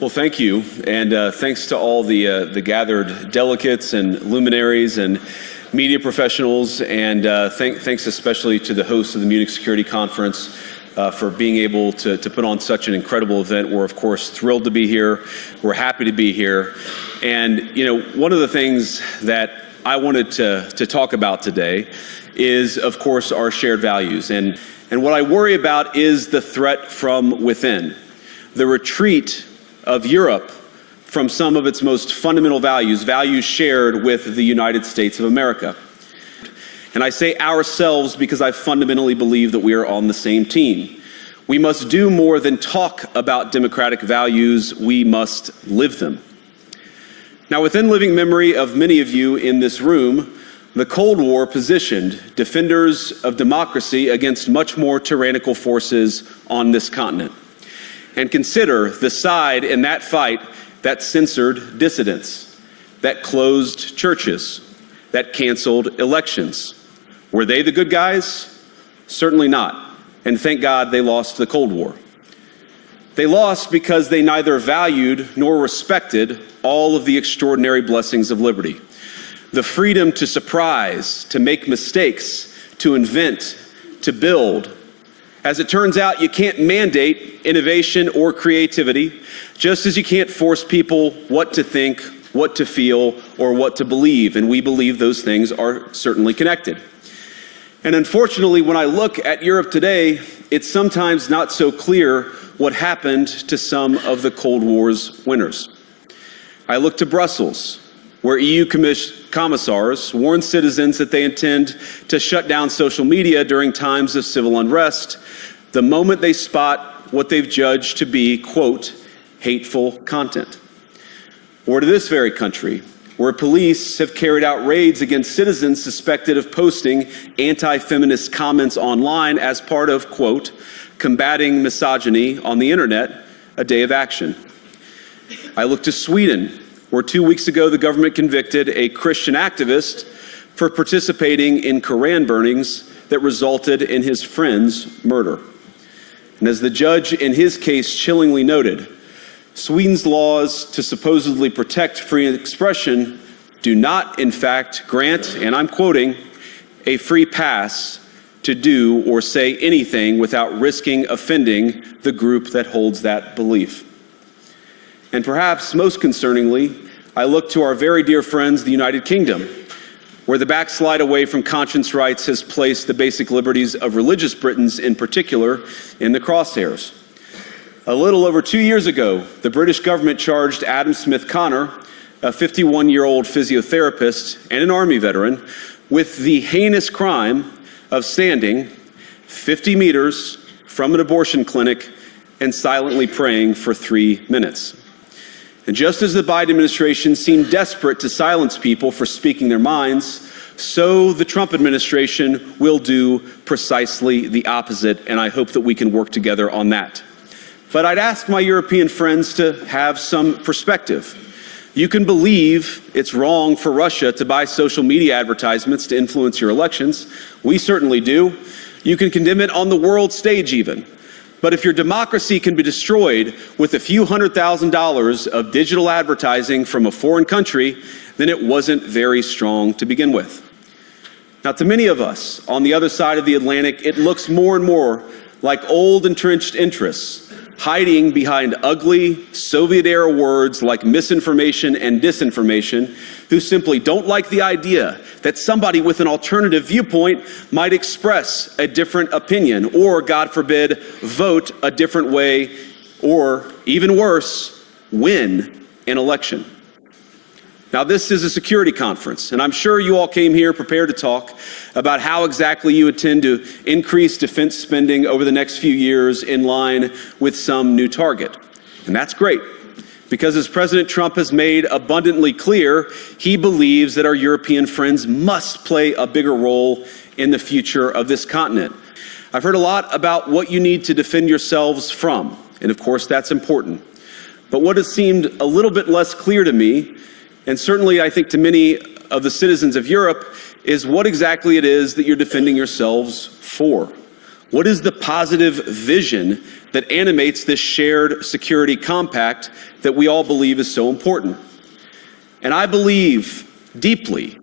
Well, thank you, and thanks to all the gathered delegates and luminaries and media professionals, and thanks especially to the hosts of the Munich Security Conference for being able to put on such an incredible event. We're, of course, thrilled to be here. We're happy to be here. And, you know, one of the things that I wanted to talk about today is, of course, our shared values. And what I worry about is the threat from within, the retreat of Europe from some of its most fundamental values, values shared with the United States of America. And I say ourselves because I fundamentally believe that we are on the same team. We must do more than talk about democratic values, we must live them. Now, within living memory of many of you in this room, the Cold War positioned defenders of democracy against much more tyrannical forces on this continent. And consider the side in that fight that censored dissidents, that closed churches, that canceled elections. Were they the good guys? Certainly not. And thank God they lost the Cold War. They lost because they neither valued nor respected all of the extraordinary blessings of liberty. The freedom to surprise, to make mistakes, to invent, to build. As it turns out, you can't mandate innovation or creativity, just as you can't force people what to think, what to feel, or what to believe. And we believe those things are certainly connected. And unfortunately, when I look at Europe today, it's sometimes not so clear what happened to some of the Cold War's winners. I look to Brussels, where EU commissars warn citizens that they intend to shut down social media during times of civil unrest the moment they spot what they've judged to be, quote, hateful content. Or to this very country, where police have carried out raids against citizens suspected of posting anti-feminist comments online as part of, quote, combating misogyny on the internet, a day of action. I look to Sweden, where 2 weeks ago the government convicted a Christian activist for participating in Koran burnings that resulted in his friend's murder. And as the judge in his case chillingly noted, Sweden's laws to supposedly protect free expression do not, in fact, grant, and I'm quoting, a free pass to do or say anything without risking offending the group that holds that belief. And perhaps most concerningly, I look to our very dear friends, the United Kingdom, where the backslide away from conscience rights has placed the basic liberties of religious Britons in particular in the crosshairs. A little over 2 years ago, the British government charged Adam Smith Connor, a 51-year-old physiotherapist and an Army veteran, with the heinous crime of standing 50 meters from an abortion clinic and silently praying for 3 minutes. And just as the Biden administration seemed desperate to silence people for speaking their minds, so the Trump administration will do precisely the opposite, and I hope that we can work together on that. But I'd ask my European friends to have some perspective. You can believe it's wrong for Russia to buy social media advertisements to influence your elections. We certainly do. You can condemn it on the world stage even. But if your democracy can be destroyed with a few $100,000 of digital advertising from a foreign country, then it wasn't very strong to begin with. Now, to many of us on the other side of the Atlantic, it looks more and more like old entrenched interests hiding behind ugly Soviet-era words like misinformation and disinformation, who simply don't like the idea that somebody with an alternative viewpoint might express a different opinion or, God forbid, vote a different way or, even worse, win an election. Now, this is a security conference, and I'm sure you all came here prepared to talk about how exactly you intend to increase defense spending over the next few years in line with some new target. And that's great, because as President Trump has made abundantly clear, he believes that our European friends must play a bigger role in the future of this continent. I've heard a lot about what you need to defend yourselves from, and of course that's important. But what has seemed a little bit less clear to me, and certainly I think to many of the citizens of Europe, is what exactly it is that you're defending yourselves for. What is the positive vision that animates this shared security compact that we all believe is so important? And I believe deeply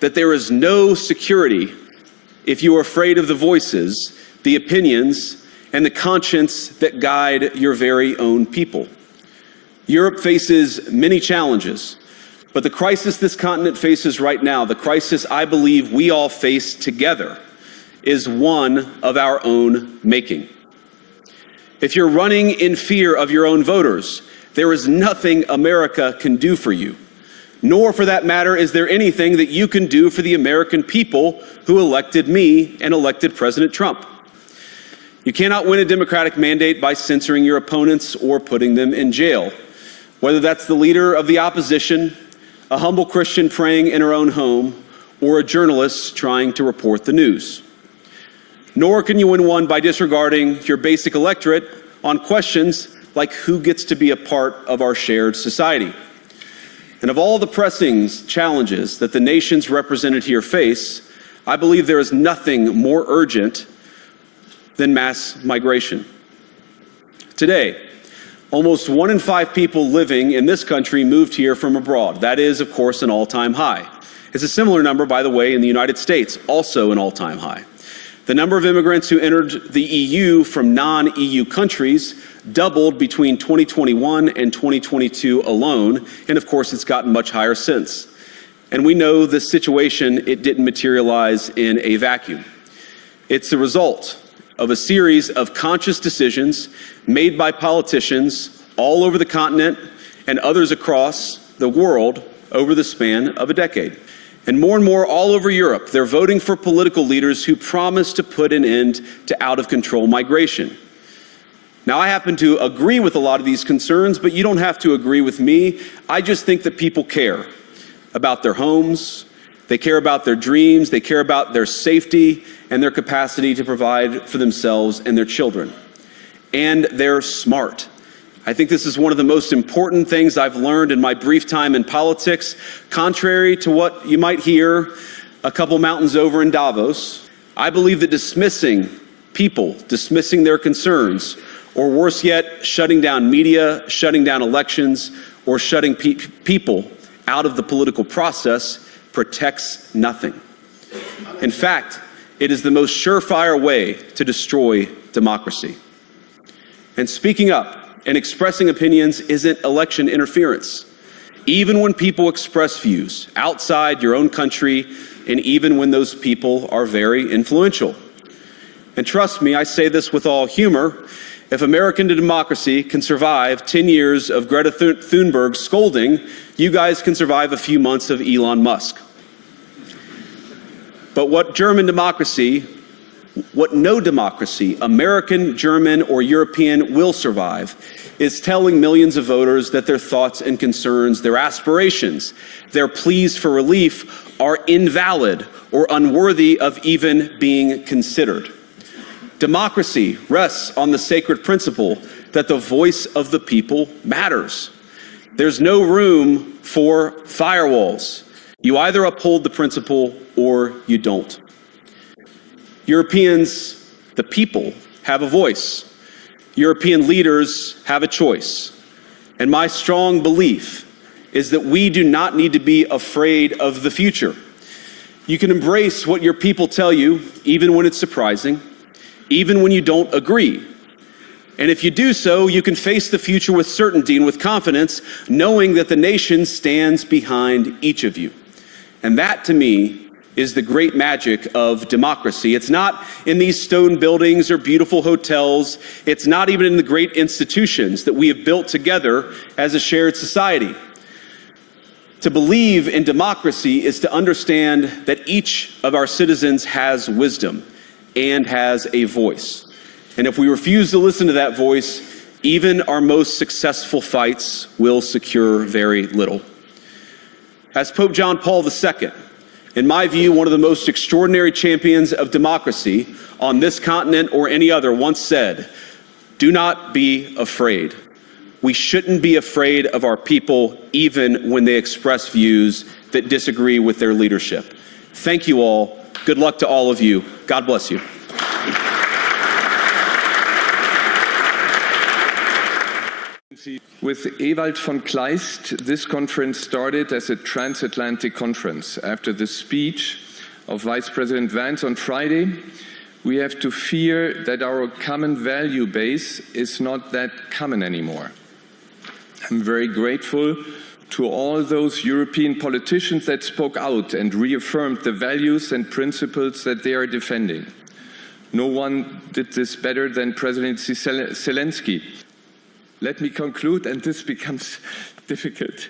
that there is no security if you are afraid of the voices, the opinions, and the conscience that guide your very own people. Europe faces many challenges, but the crisis this continent faces right now, the crisis I believe we all face together, is one of our own making. If you're running in fear of your own voters, there is nothing America can do for you. Nor, for that matter, is there anything that you can do for the American people who elected me and elected President Trump. You cannot win a Democratic mandate by censoring your opponents or putting them in jail, whether that's the leader of the opposition, a humble Christian praying in her own home, or a journalist trying to report the news. Nor can you win one by disregarding your basic electorate on questions like who gets to be a part of our shared society. And of all the pressing challenges that the nations represented here face, I believe there is nothing more urgent than mass migration. Today, almost 1 in 5 people living in this country moved here from abroad. That is, of course, an all-time high. It's a similar number, by the way, in the United States, also an all-time high. The number of immigrants who entered the EU from non-EU countries doubled between 2021 and 2022 alone, and of course, it's gotten much higher since. And we know this situation, it didn't materialize in a vacuum. It's the result of a series of conscious decisions made by politicians all over the continent and others across the world over the span of a decade. And more all over Europe, they're voting for political leaders who promise to put an end to out-of-control migration. Now, I happen to agree with a lot of these concerns, but you don't have to agree with me. I just think that people care about their homes, they care about their dreams, they care about their safety and their capacity to provide for themselves and their children. And they're smart. I think this is one of the most important things I've learned in my brief time in politics. Contrary to what you might hear a couple mountains over in Davos, I believe that dismissing people, dismissing their concerns, or worse yet, shutting down media, shutting down elections, or shutting people out of the political process protects nothing. In fact, it is the most surefire way to destroy democracy. And speaking up and expressing opinions isn't election interference. Even when people express views outside your own country, and even when those people are very influential. And trust me, I say this with all humor, if American democracy can survive 10 years of Greta Thunberg scolding, you guys can survive a few months of Elon Musk. But what no democracy, American, German, or European, will survive is telling millions of voters that their thoughts and concerns, their aspirations, their pleas for relief are invalid or unworthy of even being considered. Democracy rests on the sacred principle that the voice of the people matters. There's no room for firewalls. You either uphold the principle or you don't. Europeans, the people, have a voice. European leaders have a choice. And my strong belief is that we do not need to be afraid of the future. You can embrace what your people tell you, even when it's surprising, even when you don't agree. And if you do so, you can face the future with certainty and with confidence, knowing that the nation stands behind each of you. And that, to me, is the great magic of democracy. It's not in these stone buildings or beautiful hotels. It's not even in the great institutions that we have built together as a shared society. To believe in democracy is to understand that each of our citizens has wisdom and has a voice. And if we refuse to listen to that voice, even our most successful fights will secure very little. As Pope John Paul II, in my view, one of the most extraordinary champions of democracy on this continent or any other, once said, "Do not be afraid." We shouldn't be afraid of our people, even when they express views that disagree with their leadership. Thank you all. Good luck to all of you. God bless you. With Ewald von Kleist, this conference started as a transatlantic conference. After the speech of Vice President Vance on Friday, we have to fear that our common value base is not that common anymore. I'm very grateful to all those European politicians that spoke out and reaffirmed the values and principles that they are defending. No one did this better than President Zelensky. Let me conclude, and this becomes difficult.